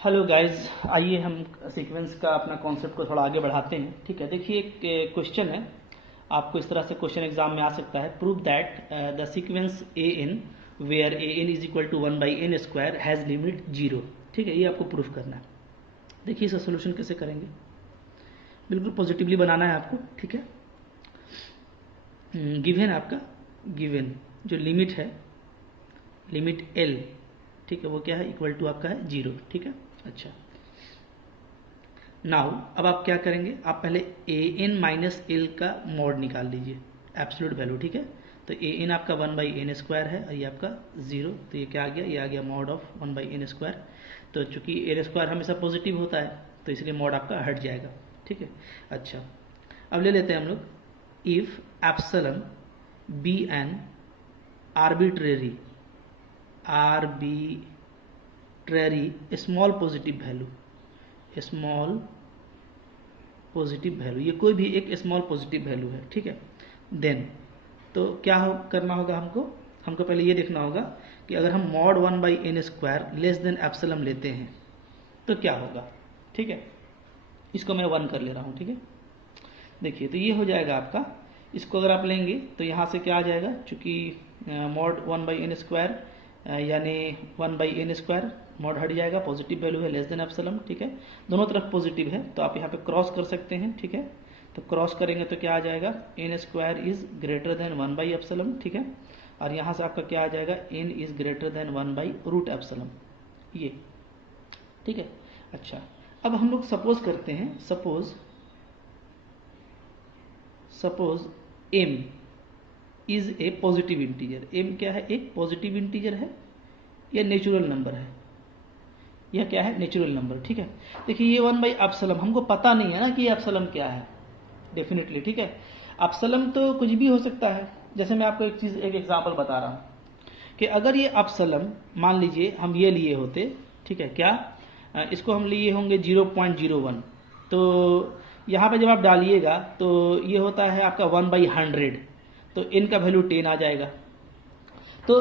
Hello guys, आइए हम sequence का अपना कॉन्सेप्ट को थोड़ा आगे बढ़ाते हैं। ठीक है, देखिए एक क्वेश्चन है, आपको इस तरह से क्वेश्चन एग्जाम में आ सकता है। Prove that the sequence a N where A N is equal to 1/n² has limit 0। ठीक है, ये आपको प्रूफ करना है। देखिए इसका सोल्यूशन कैसे करेंगे, बिल्कुल पॉजिटिवली बनाना है आपको। ठीक है, गिवन आपका, गिवन जो लिमिट है, लिमिट एल, ठीक है, वो क्या है, इक्वल टू आपका है 0। ठीक है, अच्छा नाउ अब आप क्या करेंगे, आप पहले ए एन माइनस एल का मॉड निकाल लीजिए, एब्सोल्यूट वैल्यू। ठीक है, तो ए एन आपका 1/n² है और ये आपका 0, तो ये क्या आ गया, ये आ गया मॉड ऑफ 1/n²। तो चूंकि n² हमेशा पॉजिटिव होता है तो इसलिए मॉड आपका हट जाएगा। ठीक है, अच्छा अब ले लेते हैं हम लोग, if epsilon be an arbitrary small positive value, small positive value, ये कोई भी एक स्मॉल पॉजिटिव वैल्यू है। ठीक है, देन तो क्या करना होगा हमको पहले ये देखना होगा कि अगर हम mod 1/n² less than epsilon लेते हैं तो क्या होगा। ठीक है, इसको मैं 1 कर ले रहा हूँ। ठीक है, देखिए तो ये हो जाएगा आपका, इसको अगर आप लेंगे तो यहाँ से क्या आ जाएगा, चूंकि मॉड 1/n² यानी 1/n² मॉड हट जाएगा, पॉजिटिव वैल्यू है लेस देन एप्सिलॉन। ठीक है, दोनों तरफ पॉजिटिव है तो आप यहाँ पे क्रॉस कर सकते हैं। ठीक है, तो क्रॉस करेंगे तो क्या आ जाएगा, n² इज ग्रेटर देन 1/एप्सिलॉन। ठीक है, और यहाँ से आपका क्या आ जाएगा, n इज ग्रेटर देन 1/√एप्सिलॉन, ये। ठीक है, अच्छा अब हम लोग सपोज करते हैं, suppose m is A positive integer. m क्या है, एक पॉजिटिव इंटीजर है, यह नेचुरल नंबर है, यह क्या है, नेचुरल नंबर। ठीक है, देखिए ये 1/एप्सिलॉन हमको पता नहीं है ना कि एप्सिलॉन क्या है डेफिनेटली। ठीक है, एप्सिलॉन तो कुछ भी हो सकता है। जैसे मैं आपको एक एग्जांपल बता रहा हूँ कि अगर ये एप्सिलॉन मान लीजिए हम ये लिए होते, ठीक है, क्या इसको हम लिए होंगे 0.01, तो यहाँ पे जब आप डालिएगा तो ये होता है आपका 1/100, तो n का वैल्यू 10 आ जाएगा। तो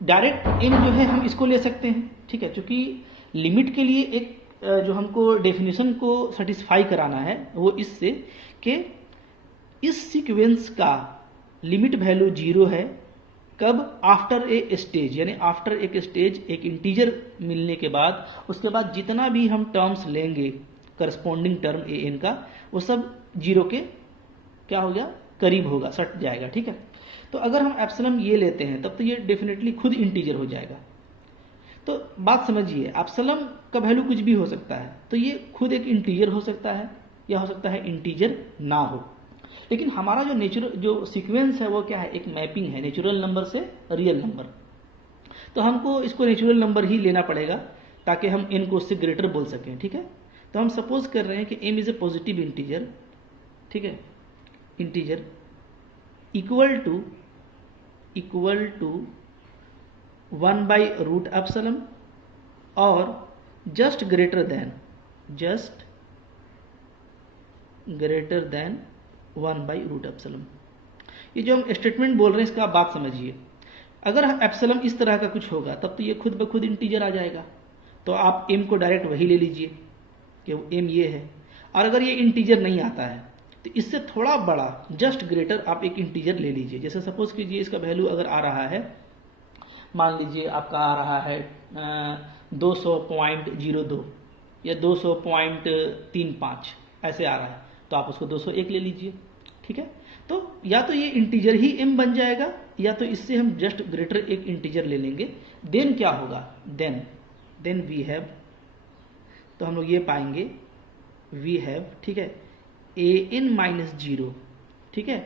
डायरेक्ट n जो है हम इसको ले सकते हैं। ठीक है, क्योंकि लिमिट के लिए एक जो हमको डेफिनेशन को सेटिस्फाई कराना है वो इससे कि इस सीक्वेंस का लिमिट वैल्यू 0 है, कब, आफ्टर ए स्टेज, यानी आफ्टर एक स्टेज, एक इंटीजर मिलने के बाद, उसके बाद जितना भी हम टर्म्स लेंगे करस्पॉन्डिंग टर्म ए एन का, वो सब 0 के क्या हो गया, करीब होगा, सट जाएगा। ठीक है, तो अगर हम एप्सिलॉन ये लेते हैं तब तो ये डेफिनेटली खुद इंटीजर हो जाएगा। तो बात समझिए, एप्सिलॉन का वैल्यू कुछ भी हो सकता है, तो ये खुद एक इंटीजर हो सकता है या हो सकता है इंटीजर ना हो। लेकिन हमारा जो सीक्वेंस है वो क्या है, एक मैपिंग है नेचुरल नंबर से रियल नंबर, तो हमको इसको नेचुरल नंबर ही लेना पड़ेगा ताकि हम n को उससे ग्रेटर बोल सकें। ठीक है, तो हम सपोज कर रहे हैं कि m is A positive integer. ठीक है, इंटीजर इक्वल टू 1/√एप्सिलॉन और जस्ट ग्रेटर देन 1/√एप्सिलॉन। ये जो हम स्टेटमेंट बोल रहे हैं इसका आप बात समझिए, अगर एप्सिलॉन इस तरह का कुछ होगा तब तो ये खुद ब खुद इंटीजर आ जाएगा, तो आप m को डायरेक्ट वही ले लीजिए कि m ये है। और अगर ये इंटीजर नहीं आता है तो इससे थोड़ा बड़ा जस्ट ग्रेटर आप एक इंटीजर ले लीजिए। जैसे सपोज कीजिए इसका वैल्यू अगर आ रहा है, मान लीजिए आपका आ रहा है 200.02 या 200.35 ऐसे आ रहा है, तो आप उसको 201 ले लीजिए। ठीक है, तो या तो ये इंटीजर ही m बन जाएगा या तो इससे हम जस्ट ग्रेटर एक इंटीजर ले लेंगे। देन क्या होगा, देन वी हैव, तो हम लोग ये पाएंगे वी हैव, ठीक है, an-0। ठीक है,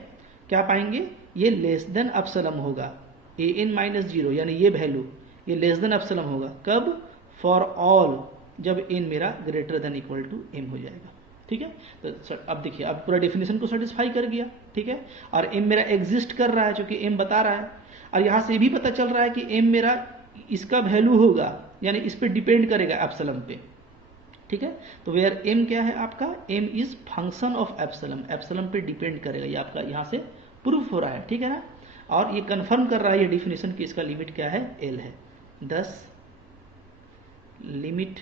क्या पाएंगे, ये लेस देन एप्सिलॉन होगा, an-0 यानी ये वैल्यू ये लेस देन एप्सिलॉन होगा, कब, फॉर ऑल, जब n मेरा greater than equal to m हो जाएगा। ठीक है, तो अब देखिए, अब पूरा डेफिनेशन को सेटिस्फाई कर गया। ठीक है, और m मेरा एग्जिस्ट कर रहा है क्योंकि m बता रहा है, और यहाँ से भी पता चल रहा है कि m मेरा इसका वैल्यू होगा, यानी इस पर डिपेंड करेगा एप्सिलॉन पे। ठीक है, तो वेयर m क्या है आपका, m is function of epsilon, epsilon पे डिपेंड करेगा, ये आपका यहाँ से प्रूफ हो रहा है। ठीक है ना, और ये कंफर्म कर रहा है ये डिफिनेशन कि इसका लिमिट क्या है, l है। 10 limit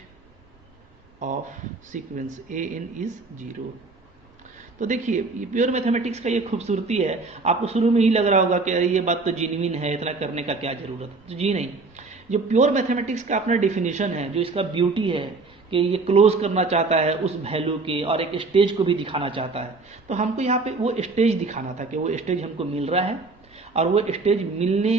of sequence a N is 0। तो देखिए ये प्योर मैथमेटिक्स का ये खूबसूरती है। आपको शुरू में ही लग रहा होगा कि अरे ये बात तो जेन्युइन है, इतना करने का क्या जरूरत है। तो जी नहीं, जो प्योर मैथमेटिक्स का अपना डिफिनेशन है, जो इसका ब्यूटी है कि ये क्लोज करना चाहता है उस वैल्यू के और एक स्टेज को भी दिखाना चाहता है। तो हमको यहाँ पे वो स्टेज दिखाना था कि वो स्टेज हमको मिल रहा है और वो स्टेज मिलने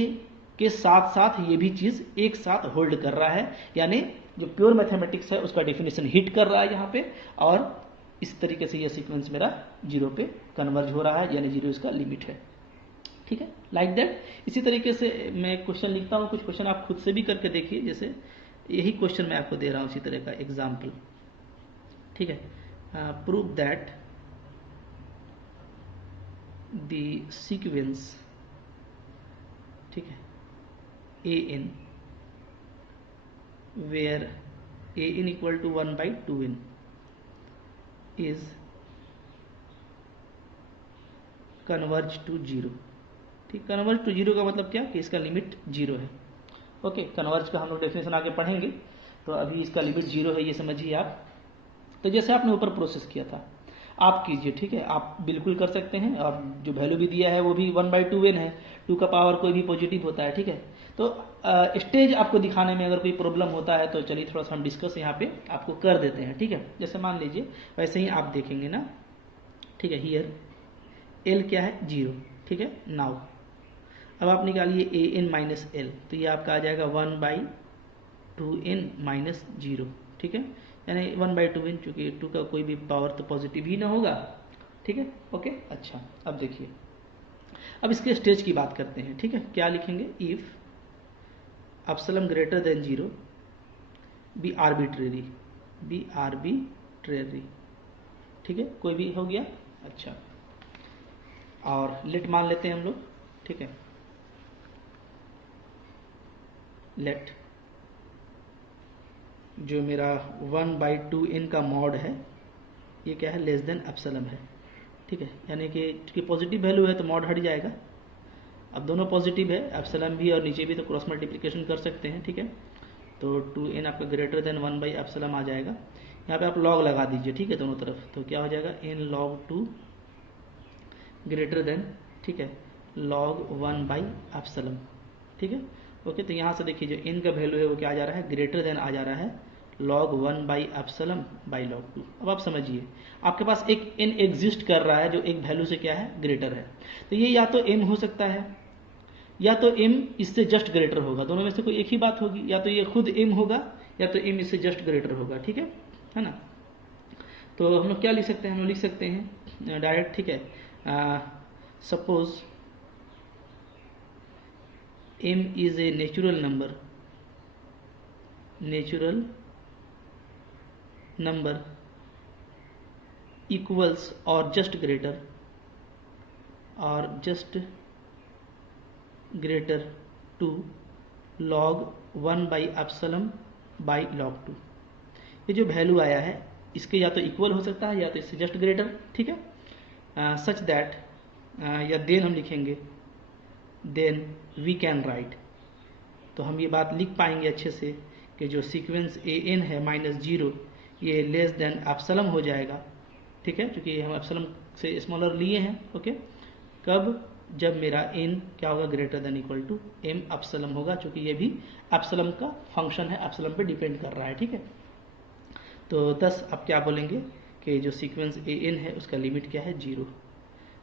के साथ साथ ये भी चीज़ एक साथ होल्ड कर रहा है, यानी जो प्योर मैथमेटिक्स है उसका डेफिनेशन हिट कर रहा है यहाँ पे, और इस तरीके से ये सीक्वेंस मेरा 0 पे कन्वर्ज हो रहा है, यानी 0 इसका लिमिट है। ठीक है, लाइक दैट। इसी तरीके से मैं क्वेश्चन लिखता हूँ, कुछ क्वेश्चन आप खुद से भी करके देखिए। जैसे यही क्वेश्चन मैं आपको दे रहा हूँ इसी तरह का एग्जाम्पल। ठीक है, प्रूव दैट द सीक्वेंस, ठीक है, A N where A N equal to 1/2n is converge to 0। ठीक, कन्वर्ज टू 0 का मतलब क्या कि इसका लिमिट 0 है। ओके, कन्वर्ज का हम लोग डेफिनेशन आगे पढ़ेंगे, तो अभी इसका लिमिट 0 है, ये समझिए आप। तो जैसे आपने ऊपर प्रोसेस किया था आप कीजिए। ठीक है, आप बिल्कुल कर सकते हैं, और जो वैल्यू भी दिया है वो भी 1/2n है, 2 का पावर कोई भी पॉजिटिव होता है। ठीक है, तो स्टेज आपको दिखाने में अगर कोई प्रॉब्लम होता है तो चलिए थोड़ा सा हम डिस्कस यहाँ पे आपको कर देते हैं। ठीक है, जैसे मान लीजिए वैसे ही आप देखेंगे ना। ठीक है, हियर एल क्या है 0। ठीक है, नाउ अब आप निकालिए ए एन माइनस एल, तो ये आपका आ जाएगा 1/2n माइनस 0। ठीक है, यानी 1/2n, चूंकि 2 का कोई भी पावर तो पॉजिटिव ही ना होगा। ठीक है, ओके। अच्छा, अब देखिए, अब इसके स्टेज की बात करते हैं। ठीक है, क्या लिखेंगे, if epsilon greater than 0 be arbitrary, be arbitrary. ठीक है, कोई भी हो गया। अच्छा, और लेट मान लेते हैं हम लोग। ठीक है, लेट जो मेरा 1/2n का मॉड है ये क्या है, लेस देन एप्सिलॉन है। ठीक है, यानी कि पॉजिटिव वैल्यू है तो मॉड हट जाएगा। अब दोनों पॉजिटिव है, एप्सिलॉन भी और नीचे भी, तो क्रॉस मल्टीप्लिकेशन कर सकते हैं। ठीक है, तो 2n आपका ग्रेटर देन 1/एप्सिलॉन आ जाएगा। यहाँ पे आप लॉग लगा दीजिए। ठीक है, दोनों तरफ, तो क्या हो जाएगा, n log 2 ग्रेटर देन, ठीक है, log 1/एप्सिलॉन। ठीक है, ओके। तो यहाँ से देखिए जो n का वैल्यू है वो क्या आ जा रहा है, ग्रेटर देन आ जा रहा है log 1/एप्सिलॉन बाई log 2। अब आप समझिए आपके पास एक n एग्जिस्ट कर रहा है जो एक वैल्यू से क्या है, ग्रेटर है। तो ये या तो m हो सकता है या तो m इससे जस्ट ग्रेटर होगा, दोनों में से कोई एक ही बात होगी। या तो ये खुद m होगा या तो m इससे जस्ट ग्रेटर होगा। ठीक है ना। तो हम लोग क्या लिख सकते हैं, हम लोग लिख सकते हैं डायरेक्ट। ठीक है, suppose m is a natural number equals और जस्ट ग्रेटर टू log 1/एप्सिलॉन बाई log 2। ये जो वैल्यू आया है इसके या तो इक्वल हो सकता है या तो इससे जस्ट ग्रेटर। ठीक है, सच दैट, या देन हम लिखेंगे, देन वी कैन राइट। तो हम ये बात लिख पाएंगे अच्छे से कि जो सीक्वेंस ए एन है -0 ये लेस देन एप्सिलॉन हो जाएगा। ठीक है, क्योंकि हम एप्सिलॉन से स्मॉलर लिए हैं। ओके, कब, जब मेरा n क्या होगा, greater than equal to m epsilon होगा, क्योंकि ये भी एप्सिलॉन का फंक्शन है, एप्सिलॉन पे डिपेंड कर रहा है। ठीक है, तो 10 आप क्या बोलेंगे कि जो सीक्वेंस ए एन है उसका लिमिट क्या है, 0।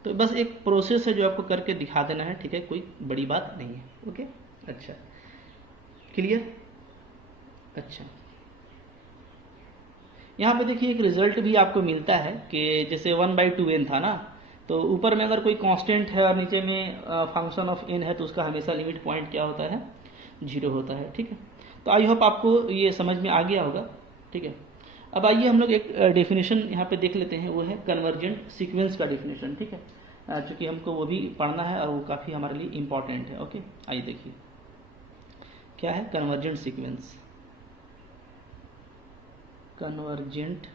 तो बस एक प्रोसेस है जो आपको करके दिखा देना है। ठीक है, कोई बड़ी बात नहीं है। ओके, अच्छा, क्लियर। अच्छा, यहाँ पे देखिए एक रिजल्ट भी आपको मिलता है कि जैसे 1/2n था ना, तो ऊपर में अगर कोई कांस्टेंट है और नीचे में फंक्शन ऑफ n है तो उसका हमेशा लिमिट पॉइंट क्या होता है, 0 होता है। ठीक है, तो आई होप आपको ये समझ में आ गया होगा। ठीक है, अब आइए हम लोग एक डेफिनेशन यहाँ पे देख लेते हैं, वो है कन्वर्जेंट सीक्वेंस का डेफिनेशन। ठीक है, चूँकि हमको वो भी पढ़ना है और वो काफ़ी हमारे लिए इम्पॉर्टेंट है। ओके, आइए देखिए क्या है कन्वर्जेंट सीक्वेंस। कन्वर्जेंट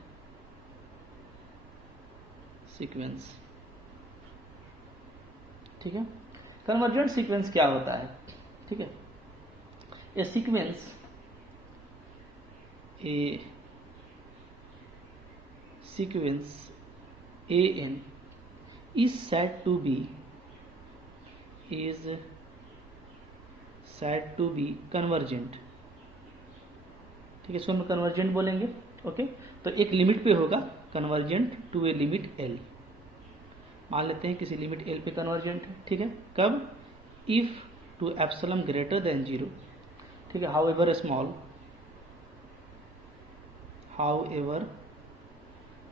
सीक्वेंस, ठीक है, कन्वर्जेंट सीक्वेंस क्या होता है। ठीक है, ए sequence an is said to be convergent, ठीक है, इसको हम कन्वर्जेंट बोलेंगे। ओके, तो एक लिमिट पे होगा convergent to a limit L, मान लेते हैं किसी लिमिट एल पे कन्वर्जेंट है, ठीक है। कब? If to epsilon greater than 0, ठीक है, हाउएवर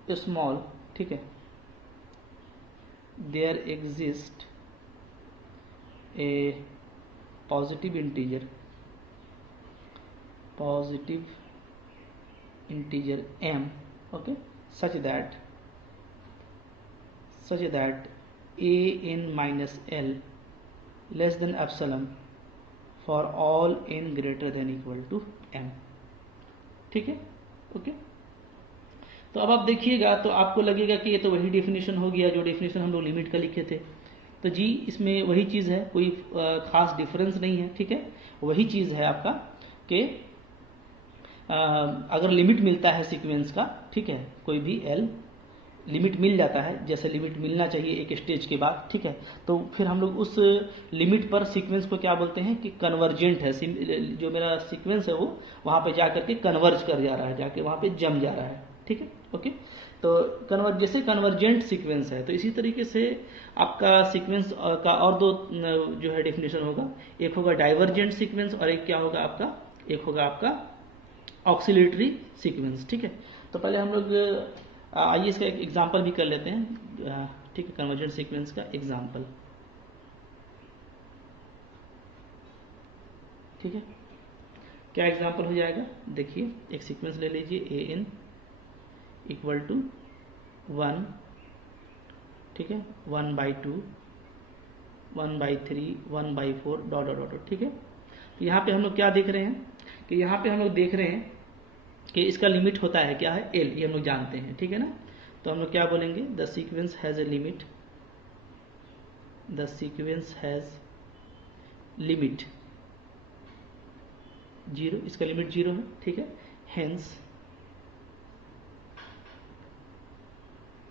स्मॉल, ठीक है, there exist a positive integer m, okay, such that an minus l less than epsilon for all n greater than equal to m, ठीक है। ओके, तो अब आप देखिएगा तो आपको लगेगा कि ये तो वही डेफिनेशन हो गया जो डेफिनेशन हम लोग लिमिट का लिखे थे। तो जी इसमें वही चीज़ है, कोई खास डिफरेंस नहीं है, ठीक है, वही चीज़ है आपका कि अगर लिमिट मिलता है सीक्वेंस का, ठीक है, कोई भी एल लिमिट मिल जाता है, जैसे लिमिट मिलना चाहिए एक स्टेज के बाद, ठीक है, तो फिर हम लोग उस लिमिट पर सीक्वेंस को क्या बोलते हैं कि कन्वर्जेंट है। जो मेरा सीक्वेंस है वो वहाँ पे जा करके कन्वर्ज कर जा रहा है, जाके वहाँ पे जम जा रहा है, ठीक है। ओके, तो जैसे कन्वर्जेंट सीक्वेंस है, तो इसी तरीके से आपका सीक्वेंस का और दो जो है डेफिनेशन होगा, एक होगा डाइवर्जेंट सीक्वेंस और एक क्या होगा आपका, एक होगा आपका ऑक्सिलेटरी सीक्वेंस, ठीक है। तो पहले हम लोग आइए इसका एक एग्जांपल भी कर लेते हैं, ठीक है, कन्वर्जेंट सीक्वेंस का एग्जांपल, ठीक है। क्या एग्जांपल हो जाएगा, देखिए एक सीक्वेंस ले लीजिए ए एन इक्वल टू 1, ठीक है, 1/2, 1/3, 1/4 डॉट डॉट डॉट, ठीक है। तो यहाँ पे हम लोग क्या देख रहे हैं कि यहाँ पे हम लोग देख रहे हैं कि इसका लिमिट होता है क्या है, एल, ये हम लोग जानते हैं, ठीक है ना। तो हम लोग क्या बोलेंगे, the sequence has a limit, the sequence has limit 0, इसका लिमिट 0 है, ठीक है। हेंस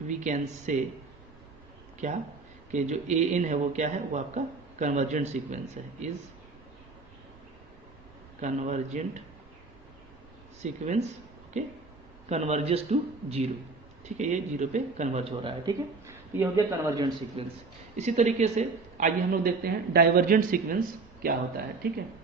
वी कैन से क्या कि जो ए एन है वो क्या है, वो आपका कन्वर्जेंट सीक्वेंस है, is convergent sequence, okay, converges to 0, ठीक है, ये 0 पे कन्वर्ज हो रहा है, ठीक है। तो ये हो गया कन्वर्जेंट सीक्वेंस। इसी तरीके से आइए हम लोग देखते हैं डाइवर्जेंट सीक्वेंस क्या होता है, ठीक है।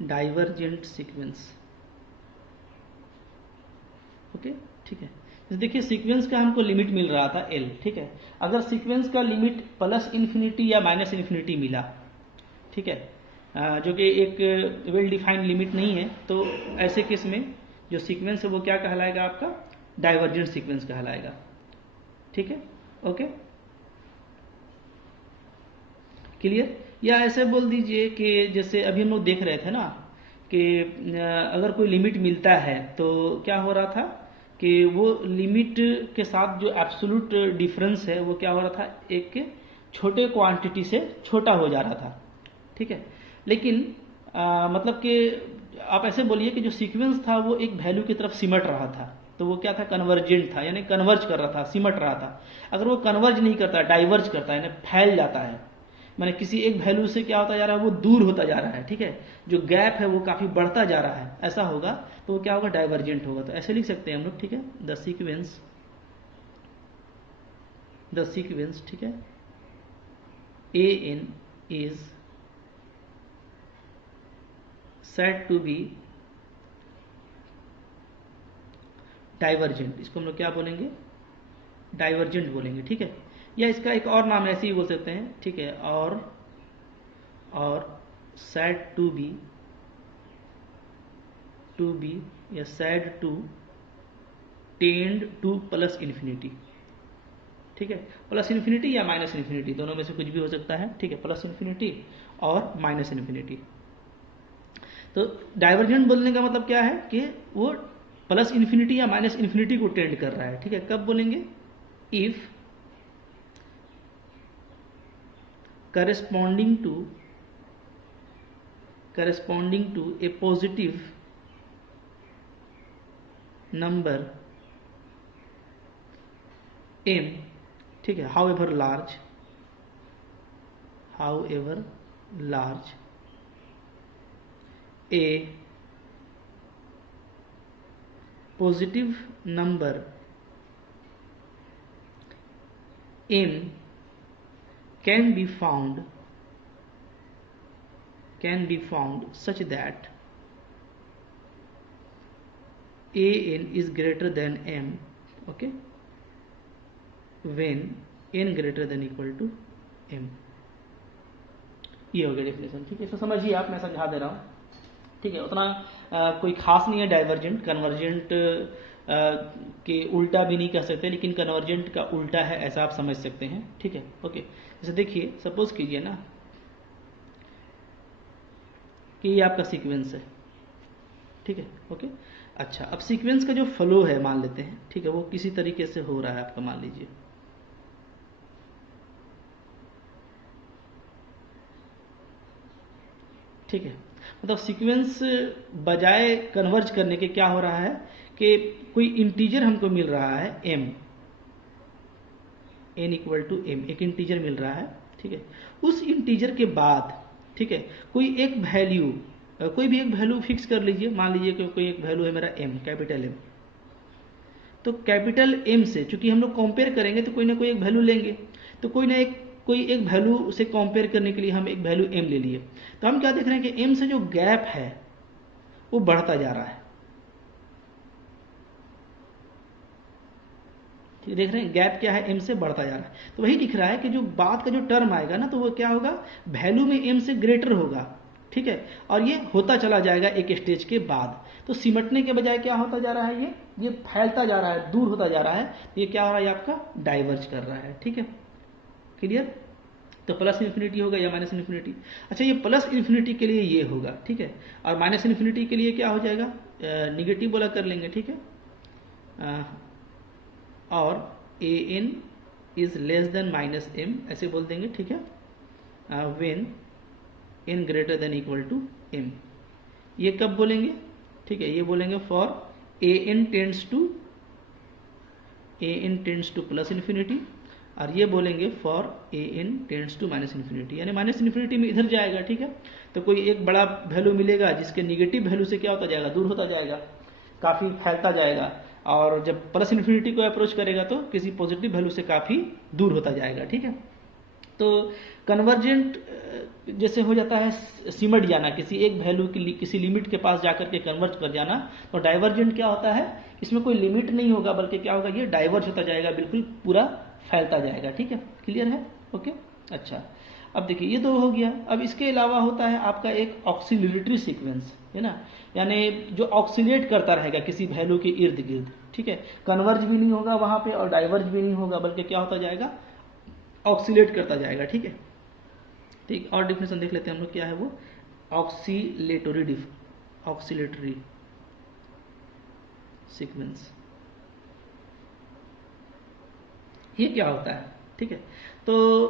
डाइवर्जेंट सीक्वेंस, ओके, ठीक है। देखिए सीक्वेंस का हमको लिमिट मिल रहा था एल, ठीक है। अगर सीक्वेंस का लिमिट प्लस इन्फिनिटी या माइनस इन्फिनिटी मिला, ठीक है, जो कि एक वेल डिफाइंड लिमिट नहीं है, तो ऐसे केस में जो सीक्वेंस है वो क्या कहलाएगा, आपका डाइवर्जेंट सीक्वेंस कहलाएगा, ठीक है। Okay, clear. या ऐसे बोल दीजिए कि जैसे अभी हम लोग देख रहे थे ना कि अगर कोई लिमिट मिलता है तो क्या हो रहा था कि वो लिमिट के साथ जो एब्सोल्यूट डिफरेंस है वो क्या हो रहा था, एक छोटे क्वांटिटी से छोटा हो जा रहा था, ठीक है। लेकिन मतलब कि आप ऐसे बोलिए कि जो सीक्वेंस था वो एक वैल्यू की तरफ सिमट रहा था, तो वो क्या था, कन्वर्जेंट था, यानी कन्वर्ज कर रहा था, सिमट रहा था। अगर वो कन्वर्ज नहीं करता, डाइवर्ज करता है, यानी फैल जाता है, माने किसी एक वैल्यू से क्या होता जा रहा है, वो दूर होता जा रहा है, ठीक है, जो गैप है वो काफी बढ़ता जा रहा है, ऐसा होगा तो वो क्या होगा, डाइवर्जेंट होगा। तो ऐसे लिख सकते हैं हम लोग, ठीक है, द सीक्वेंस, ठीक है, A N is said to be divergent, इसको हम लोग क्या बोलेंगे, डाइवर्जेंट बोलेंगे, ठीक है। या इसका एक और नाम ऐसे ही बोल सकते हैं, ठीक है, और सेड टू बी या said to tend to plus infinity, ठीक है, प्लस इन्फिनिटी या माइनस इन्फिनिटी, दोनों में से कुछ भी हो सकता है, ठीक है, प्लस इन्फिनिटी और माइनस इन्फिनिटी। तो डाइवर्जेंट बोलने का मतलब क्या है कि वो प्लस इन्फिनिटी या माइनस इन्फिनिटी को टेंड कर रहा है, ठीक है। कब बोलेंगे? If corresponding to a positive number m, ठीक है, however large a positive number m can be found such that an is greater than m, okay, when n greater than equal to m। ये हो गया definition, ठीक है। इसको समझिए आप, मैं समझा दे रहा हूँ, ठीक है। उतना कोई खास नहीं है डाइवर्जेंट। कन्वर्जेंट के उल्टा भी नहीं कह सकते, लेकिन कन्वर्जेंट का उल्टा है ऐसा आप समझ सकते हैं, ठीक है। ओके, जैसे देखिए, सपोज कीजिए ना कि ये आपका सीक्वेंस है, ठीक है। ओके, अच्छा, अब सीक्वेंस का जो फ्लो है मान लेते हैं, ठीक है, वो किसी तरीके से हो रहा है आपका, मान लीजिए, ठीक है। मतलब सीक्वेंस बजाय कन्वर्ज करने के क्या हो रहा है कि कोई इंटीजर हमको मिल रहा है m, n equal to m, एक इंटीजर मिल रहा है, ठीक है। उस इंटीजर के बाद, ठीक है, कोई एक वैल्यू, कोई भी एक वैल्यू फिक्स कर लीजिए, मान लीजिए कि कोई एक वैल्यू है मेरा m, कैपिटल M। तो कैपिटल M से चूंकि हम लोग कंपेयर करेंगे तो कोई ना कोई एक वैल्यू लेंगे, तो कोई एक वैल्यू से कंपेयर करने के लिए हम एक वैल्यू m ले लिए। तो हम क्या देख रहे हैं कि m से जो गैप है वो बढ़ता जा रहा है, देख रहे हैं गैप क्या है, m से बढ़ता जा रहा है। तो वही दिख रहा है कि जो बाद का जो टर्म आएगा ना, तो वो क्या होगा, वैल्यू में m से ग्रेटर होगा, ठीक है। और ये होता चला जाएगा एक स्टेज के बाद। तो सिमटने के बजाय क्या होता जा रहा है, ये फैलता जा रहा है, दूर होता जा रहा है। ये क्या हो रहा है, आपका डाइवर्ज कर रहा है, ठीक है। क्लियर? तो प्लस इन्फिनिटी होगा या माइनस इन्फिनिटी? अच्छा, ये प्लस इन्फिनिटी के लिए ये होगा, ठीक है। और माइनस इन्फिनिटी के लिए क्या हो जाएगा, निगेटिव बोला कर लेंगे, ठीक है। और A N is less than minus m, ऐसे बोल देंगे, ठीक है। When n greater than equal to m, ये कब बोलेंगे, ठीक है, ये बोलेंगे for A N tends to plus infinity, और ये बोलेंगे for A N tends to minus infinity, यानी माइनस इन्फिनिटी में इधर जाएगा, ठीक है। तो कोई एक बड़ा वैल्यू मिलेगा जिसके निगेटिव वैल्यू से क्या होता जाएगा, दूर होता जाएगा, काफ़ी फैलता जाएगा। और जब प्लस इन्फिनिटी को अप्रोच करेगा तो किसी पॉजिटिव वैल्यू से काफ़ी दूर होता जाएगा, ठीक है। तो कन्वर्जेंट जैसे हो जाता है सिमट जाना, किसी एक वैल्यू की किसी लिमिट के पास जाकर के कन्वर्ज कर जाना। तो डाइवर्जेंट क्या होता है, इसमें कोई लिमिट नहीं होगा, बल्कि क्या होगा, ये डाइवर्ज होता जाएगा, बिल्कुल पूरा फैलता जाएगा, ठीक है। क्लियर है? ओके, अच्छा। अब देखिए, ये तो हो गया। अब इसके अलावा होता है आपका एक ऑक्सिलरेटरी सीक्वेंस, है ना, यानी जो ऑक्सीलेट करता रहेगा किसी वैल्यू के इर्द गिर्द, ठीक है। कन्वर्ज भी नहीं होगा वहां पे और डाइवर्ज भी नहीं होगा, बल्कि क्या होता जाएगा, ऑक्सीलेट करता जाएगा, ठीक है। ठीक, और डिफिनेशन देख लेते हैं हम लोग, क्या है वो, ऑक्सीलेटरी सीक्वेंस। ये क्या होता है, ठीक है। तो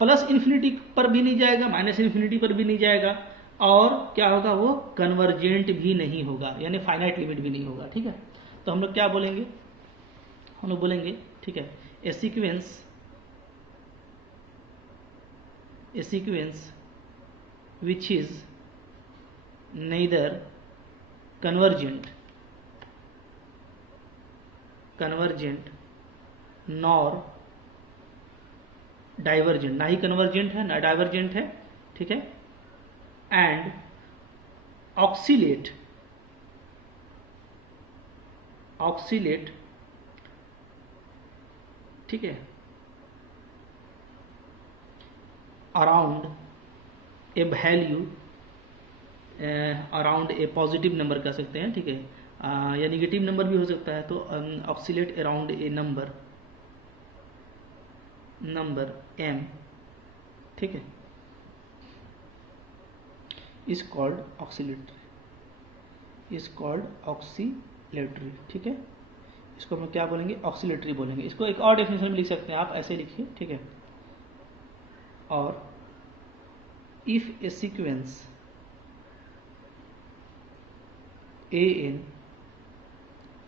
प्लस इन्फिनिटी पर भी नहीं जाएगा, माइनस इन्फिनिटी पर भी नहीं जाएगा, और क्या होगा, वो कन्वर्जेंट भी नहीं होगा, यानी फाइनाइट लिमिट भी नहीं होगा, ठीक है। तो हम लोग क्या बोलेंगे, हम लोग बोलेंगे, ठीक है, ए sequence which is neither convergent nor divergent, ना ही कन्वर्जेंट है ना डाइवर्जेंट है, ठीक है, एंड ऑक्सीलेट, ठीक है, around a value, around a positive number कह सकते हैं, ठीक है, या निगेटिव नंबर भी हो सकता है। तो oxalate around a number m, ठीक है, इज कॉल्ड ऑक्सीलेटरी, ऑक्सीलेटरी, ठीक है, इसको हम क्या बोलेंगे, ऑक्सीलेटरी बोलेंगे। इसको एक और डेफिनेशन में लिख सकते हैं आप, ऐसे लिखिए, ठीक है। और if A sequence an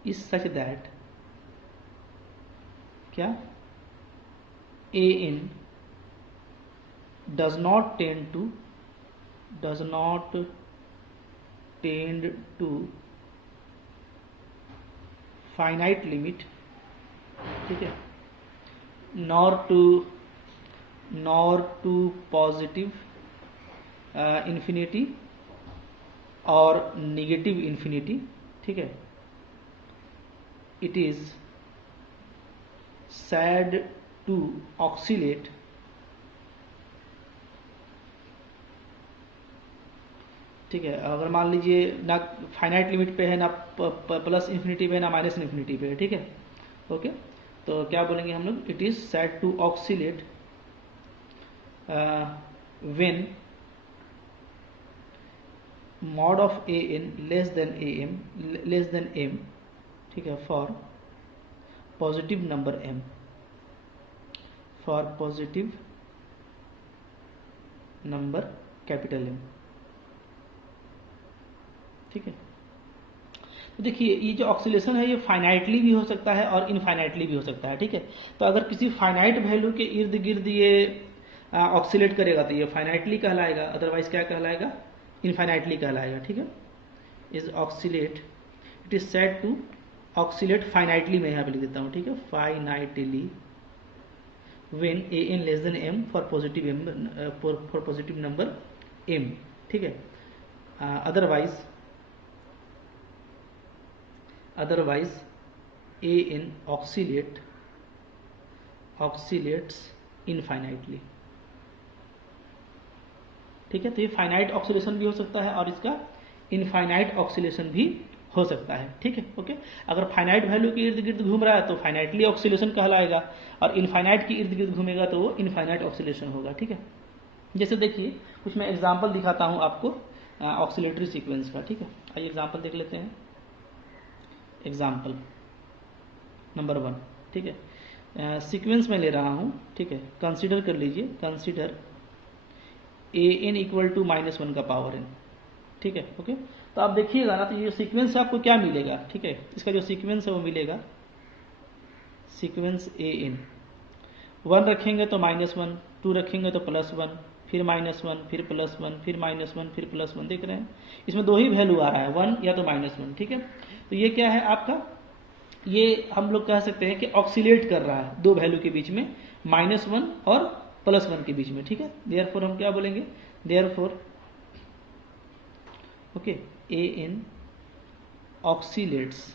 is such that क्या an does not tend to finite limit, ठीक है, nor to positive infinity और negative infinity, ठीक है, it is said to oscillate ठीक है। अगर मान लीजिए ना फाइनाइट लिमिट पे है, ना प्लस इन्फिनिटी पे है, ना माइनस इन्फिनिटी पे है, ठीक है, ओके। तो क्या बोलेंगे हम लोग, it is said to oscillate when mod of a n less than M, ठीक है, for positive number M, for positive number capital M, ठीक है। तो देखिए ये जो ऑक्सीलेशन है ये फाइनाइटली भी हो सकता है और इनफाइनाइटली भी हो सकता है, ठीक है। तो अगर किसी फाइनाइट वैल्यू के इर्द गिर्द ये ऑक्सीलेट करेगा तो ये फाइनाइटली कहलाएगा, अदरवाइज क्या कहलाएगा, इनफाइनाइटली कहलाएगा, ठीक है। Is oscillate, it is said to oscillate finitely, मैं यहाँ पे लिख देता हूँ, ठीक है, finitely when a n less than M for positive number M, ठीक है। otherwise an oscillates infinitely, ठीक है। तो ये फाइनाइट ऑक्सीलेशन भी हो सकता है और इसका इनफाइनाइट ऑक्सीलेशन भी हो सकता है, ठीक है, ओके। अगर फाइनाइट वैल्यू के इर्द गिर्द घूम रहा है तो फाइनाइटली ऑक्सीलेशन कहलाएगा, और इनफाइनाइट के इर्द गिर्द घूमेगा तो वो इनफाइनाइट ऑक्सीलेशन होगा, ठीक है। जैसे देखिए कुछ मैं एग्जाम्पल दिखाता हूँ आपको ऑक्सीलेटरी सीक्वेंस का, ठीक है। आइए एग्जाम्पल देख लेते हैं। एग्जाम्पल नंबर 1, ठीक है, सीक्वेंस में ले रहा हूँ, ठीक है। कंसीडर कर लीजिए, consider a N equal to -1 का पावर n, ठीक है, ओके। तो आप देखिएगा ना, तो ये सीक्वेंस से आपको क्या मिलेगा, ठीक है, इसका जो सीक्वेंस है वो मिलेगा सीक्वेंस ए एन, 1 रखेंगे तो -1, 2 रखेंगे तो +1, फिर -1, फिर +1, फिर -1, फिर +1, देख रहे हैं इसमें 2 ही वैल्यू आ रहा है, 1 या तो -1, ठीक है। तो ये क्या है आपका, ये हम लोग कह सकते हैं कि ऑक्सीलेट कर रहा है 2 वैल्यू के बीच में, -1 और +1 के बीच में, ठीक है। देयरफॉर हम क्या बोलेंगे, therefore okay A N oxalates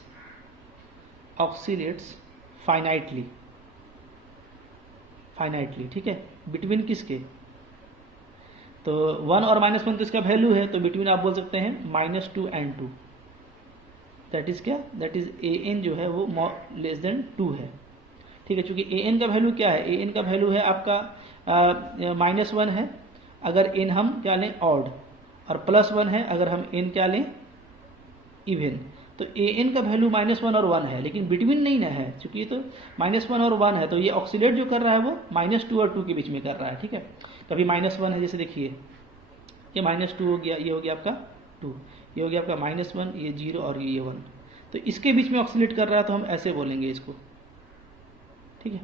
finitely, ठीक है, बिटवीन किसके, तो 1 और -1 किसका वैल्यू है, तो बिटवीन आप बोल सकते हैं -2 and 2, दैट इज क्या, दैट इज ए एन जो है वो लेस देन 2 है, ठीक है। चूंकि ए एन का वैल्यू क्या है, ए एन का वैल्यू है आपका -1 है अगर एन हम क्या लें ऑड, और +1 है अगर हम एन क्या लें इवन। तो ए एन का वैल्यू -1 और 1 है, लेकिन बिटवीन नहीं ना है, चूंकि ये तो -1 और 1 है, तो ये ऑक्सीलेट जो कर रहा है वो -2 और 2 के बीच में कर रहा है, ठीक है। कभी -1 है, जैसे देखिए ये -2 हो गया, ये हो गया आपका 2, ये हो गया आपका -1, ये 0 और ये 1, तो इसके बीच में ऑक्सीलेट कर रहा है, तो हम ऐसे बोलेंगे इसको, ठीक है,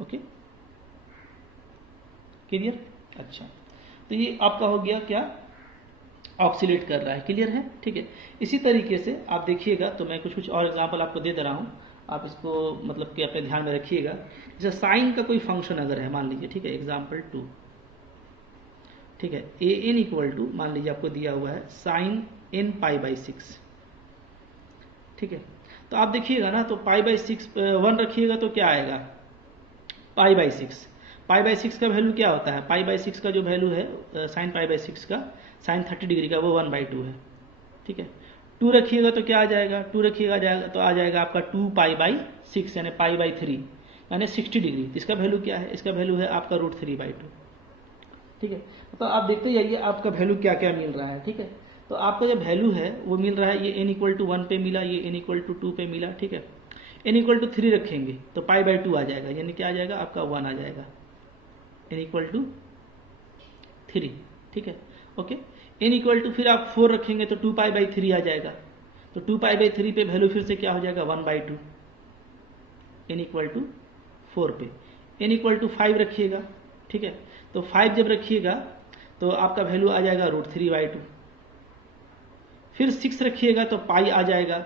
ओके, क्लियर। अच्छा, तो ये आपका हो गया क्या, ऑक्सीलेट कर रहा है, क्लियर है, ठीक है। इसी तरीके से आप देखिएगा, तो मैं कुछ और एग्जांपल आपको दे रहा हूँ, आप इसको मतलब कि अपने ध्यान में रखिएगा। जैसे साइन का कोई फंक्शन अगर है, मान लीजिए, ठीक है, एग्जाम्पल 2, ठीक है, ए एन इक्वल टू मान लीजिए आपको दिया हुआ है साइन n π/6, ठीक है। तो आप देखिएगा ना, तो π/6 1 रखिएगा तो क्या आएगा, π/6, π/6 का वैल्यू क्या होता है, π/6 का जो वैल्यू है साइन π/6 का, साइन 30 डिग्री का, वो 1/2 है, ठीक है। 2 रखिएगा तो क्या आ जाएगा, 2 रखिएगा तो आ जाएगा आपका 2π/6 यानी π/3 यानी 60 डिग्री। इसका वैल्यू क्या है, इसका वैल्यू है आपका √3/2, ठीक है। तो आप देखते जाइए आपका वैल्यू क्या क्या मिल रहा है, ठीक है। तो आपका जो वैल्यू है वो मिल रहा है, ये n इक्वल टू 1 पे मिला, ये n इक्वल टू 2 पे मिला, ठीक है। n इक्वल टू 3 रखेंगे तो पाई बाई 2 आ जाएगा, यानी क्या आ जाएगा आपका 1 आ जाएगा, n इक्वल टू 3, ठीक है, ओके। n इक्वल टू फिर आप 4 रखेंगे तो 2 पाई बाई 3 आ जाएगा, तो 2 पाई बाई 3 पे वैल्यू फिर से क्या हो जाएगा 1 बाई 2, n इक्वल टू 4 पे। n इक्वल टू 5 रखिएगा, ठीक है, तो 5 जब रखिएगा तो आपका वैल्यू आ जाएगा √3/2। फिर 6 रखिएगा तो पाई आ जाएगा,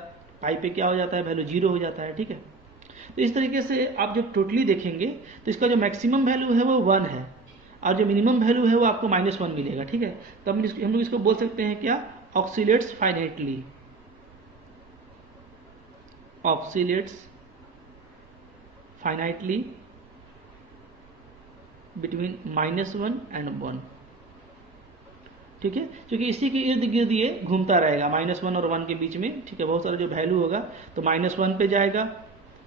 पाई पे क्या हो जाता है वैल्यू 0 हो जाता है, ठीक है। तो इस तरीके से आप जब टोटली देखेंगे तो इसका जो मैक्सिमम वैल्यू है वो 1 है और जो मिनिमम वैल्यू है वो आपको -1 मिलेगा, ठीक है। तब हम लोग इसको बोल सकते हैं क्या, oxalates finitely, oxalates finitely between -1 and 1, ठीक है, क्योंकि इसी के इर्द गिर्द ये घूमता रहेगा -1 और 1 के बीच में, ठीक है। बहुत सारा जो वैल्यू होगा तो -1 पे जाएगा,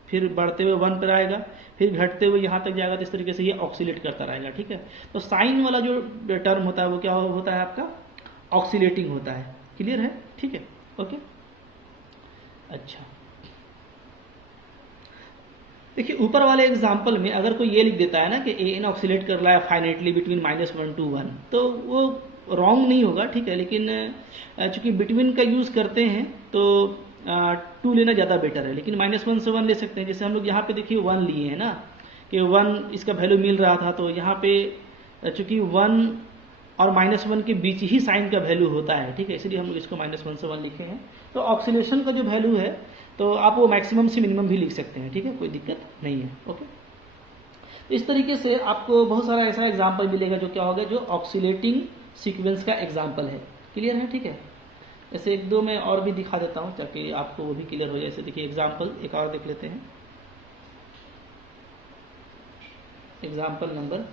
फिर बढ़ते हुए 1 पर आएगा, फिर घटते हुए यहाँ तक जाएगा, तो इस तरीके से ये ऑक्सीलेट करता रहेगा, ठीक है। तो साइन वाला जो टर्म होता है वो क्या होता है आपका, ऑक्सीलेटिंग होता है, क्लियर है, ठीक है, ओके। अच्छा, देखिए ऊपर वाले एग्जाम्पल में अगर कोई ये लिख देता है ना कि an ऑक्सीलेट कर रहा है फाइनाइटली बिटवीन -1 to 1, तो वो रॉन्ग नहीं होगा, ठीक है, लेकिन चूंकि बिटवीन का यूज़ करते हैं तो 2 लेना ज़्यादा बेटर है, लेकिन -1 से 1 ले सकते हैं। जैसे हम लोग यहाँ पे देखिए 1 लिए हैं ना, कि 1 इसका वैल्यू मिल रहा था, तो यहाँ पे चूंकि 1 और -1 के बीच ही साइन का वैल्यू होता है, ठीक है, इसलिए हम लोग इसको -1 से 1 लिखे हैं। तो ऑक्सीलेशन का जो वैल्यू है तो आप वो मैक्सिमम से मिनिमम भी लिख सकते हैं, ठीक है, कोई दिक्कत नहीं है, ओके। तो इस तरीके से आपको बहुत सारा ऐसा एग्जाम्पल मिलेगा जो क्या होगा, जो ऑक्सीलेटिंग सीक्वेंस का एग्जाम्पल है, क्लियर है, ठीक है। ऐसे एक दो मैं और भी दिखा देता हूँ ताकि आपको वो भी क्लियर हो जाए। ऐसे देखिए एग्जाम्पल एक और देख लेते हैं, एग्जाम्पल नंबर,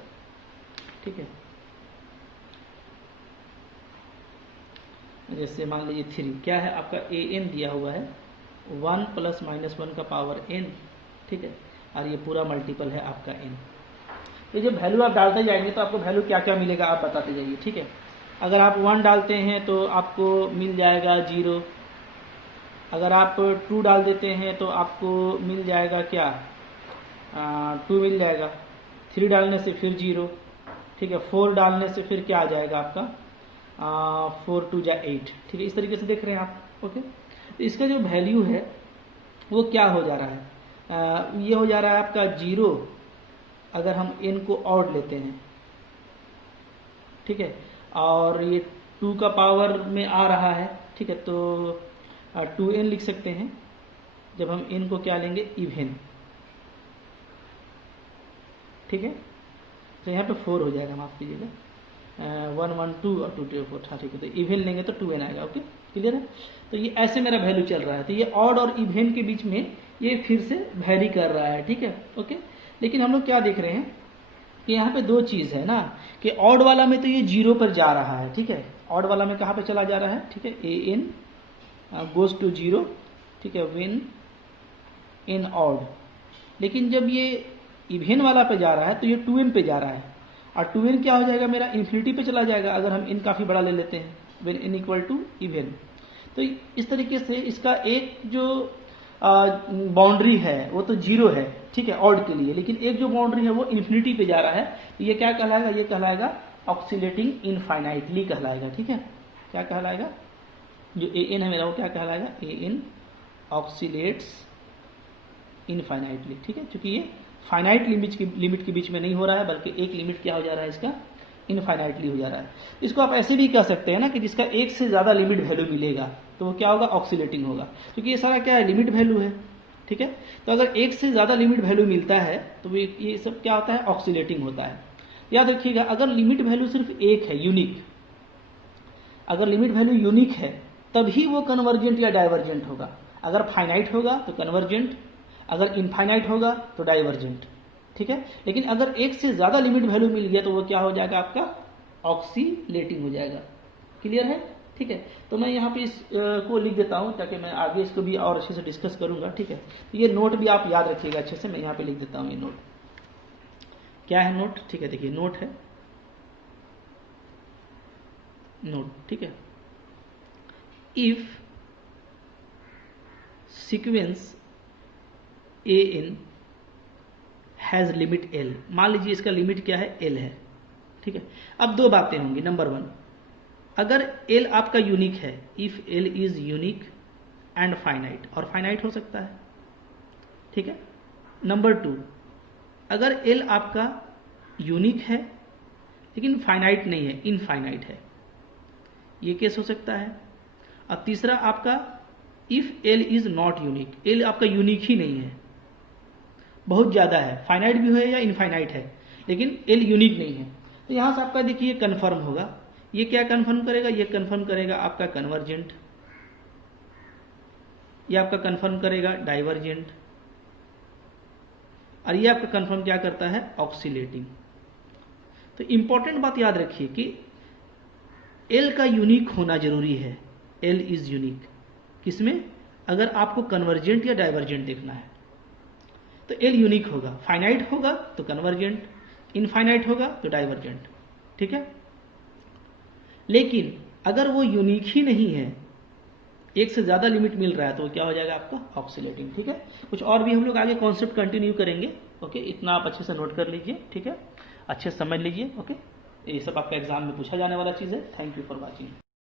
ठीक है, जैसे मान लीजिए 3 क्या है आपका an दिया हुआ है 1 + -1 का पावर n, ठीक है, और ये पूरा मल्टीपल है आपका n। तो जब वैल्यू आप डालते जाएंगे तो आपको वैल्यू क्या क्या मिलेगा आप बताते जाइए, ठीक है। अगर आप 1 डालते हैं तो आपको मिल जाएगा 0, अगर आप 2 डाल देते हैं तो आपको मिल जाएगा क्या 2 मिल जाएगा, 3 डालने से फिर 0, ठीक है, 4 डालने से फिर क्या आ जाएगा आपका 4 2 जा 8, ठीक है। इस तरीके से देख रहे हैं आप, ओके। तो इसका जो वैल्यू है वो क्या हो जा रहा है, ये हो जा रहा है आपका 0 अगर हम n को ऑड लेते हैं, ठीक है, और ये 2 का पावर में आ रहा है, ठीक है, तो 2n लिख सकते हैं जब हम n को क्या लेंगे इवन, ठीक है। तो यहाँ पे 4 हो जाएगा, माफ कीजिएगा 1 1 2 और 2 2 4, हाँ ठीक है, तो इवन लेंगे तो 2n आएगा, ओके, क्लियर है। तो ये ऐसे मेरा वैल्यू चल रहा है, तो ये ऑड और इवन के बीच में ये फिर से वैरी कर रहा है, ठीक है, ओके। लेकिन हम लोग क्या देख रहे हैं कि यहाँ पे दो चीज़ है ना, कि ऑड वाला में तो ये 0 पर जा रहा है, ठीक है, ऑड वाला में कहाँ पे चला जा रहा है, ठीक है, an गोज टू 0, ठीक है, व्हेन इन ऑड। लेकिन जब ये इवन वाला पे जा रहा है तो ये 2n पे जा रहा है, और 2n क्या हो जाएगा मेरा इन्फिनिटी पे चला जाएगा अगर हम n काफ़ी बड़ा ले लेते हैं, when n equal to even. तो इस तरीके से इसका एक जो बाउंड्री है वो तो 0 है, ठीक है, ऑड के लिए, लेकिन एक जो बाउंड्री है वो इन्फिनिटी पे जा रहा है, तो ये क्या कहलाएगा, ये कहलाएगा ऑक्सीलेटिंग इनफाइनाइटली कहलाएगा, ठीक है। क्या कहलाएगा, जो an है मेरा वो क्या कहलाएगा, an ऑक्सीलेट्स इनफाइनाइटली, ठीक है, क्योंकि ये फाइनाइट लिमिट के बीच में नहीं हो रहा है, बल्कि एक लिमिट क्या हो जा रहा है इसका, इनफाइनाइटली हो जा रहा है। इसको आप ऐसे भी कह सकते हैं ना कि जिसका एक से ज़्यादा लिमिट वैल्यू मिलेगा तो वो क्या होगा, ऑक्सीलेटिंग होगा, क्योंकि ये सारा क्या है, लिमिट वैल्यू है, ठीक है। तो अगर एक से ज़्यादा लिमिट वैल्यू मिलता है तो ये सब क्या होता है, ऑक्सीलेटिंग होता है। याद रखिएगा अगर लिमिट वैल्यू सिर्फ एक है, यूनिक, अगर लिमिट वैल्यू यूनिक है तभी वो कन्वर्जेंट या डाइवर्जेंट होगा। अगर फाइनाइट होगा तो कन्वर्जेंट, अगर इनफाइनाइट होगा तो डाइवर्जेंट, ठीक है। लेकिन अगर एक से ज़्यादा लिमिट वैल्यू मिल गया तो वो क्या हो जाएगा आपका, ऑक्सीलेटिंग हो जाएगा, क्लियर है, ठीक है। तो मैं यहाँ पे इस को लिख देता हूँ ताकि मैं आगे इसको भी और अच्छे से डिस्कस करूँगा, ठीक है। तो ये नोट भी आप याद रखिएगा अच्छे से, मैं यहाँ पे लिख देता हूँ ये नोट, क्या है नोट, ठीक है, देखिए नोट है, नोट, ठीक है। If sequence an has limit l, मान लीजिए इसका लिमिट क्या है, l है, ठीक है। अब दो बातें होंगी। नंबर वन, अगर l आपका यूनिक है, if l is unique and finite, और फाइनाइट हो सकता है, ठीक है। नंबर टू, अगर l आपका यूनिक है लेकिन फाइनाइट नहीं है, इनफाइनाइट है, ये केस हो सकता है। और तीसरा आपका if l is not unique, l आपका यूनिक ही नहीं है, बहुत ज़्यादा है, फाइनाइट भी है या इनफाइनाइट है, लेकिन l यूनिक नहीं है। तो यहाँ से आपका देखिए कन्फर्म होगा। ये क्या कन्फर्म करेगा, ये कन्फर्म करेगा आपका कन्वर्जेंट, ये आपका कन्फर्म करेगा डाइवर्जेंट, और ये आपका कन्फर्म क्या करता है, ऑक्सीलेटिंग। तो इंपॉर्टेंट बात याद रखिए कि l का यूनिक होना जरूरी है, l इज यूनिक, किसमें, अगर आपको कन्वर्जेंट या डाइवर्जेंट देखना है तो l यूनिक होगा, फाइनाइट होगा तो कन्वर्जेंट, इनफाइनाइट होगा तो डाइवर्जेंट, ठीक है। लेकिन अगर वो यूनिक ही नहीं है, एक से ज़्यादा लिमिट मिल रहा है, तो क्या हो जाएगा आपका ऑक्सीलेटिंग, ठीक है। कुछ और भी हम लोग आगे कॉन्सेप्ट कंटिन्यू करेंगे, ओके। इतना आप अच्छे से नोट कर लीजिए, ठीक है, अच्छे से समझ लीजिए, ओके। ये सब आपका एग्जाम में पूछा जाने वाला चीज़ है। Thank you for watching.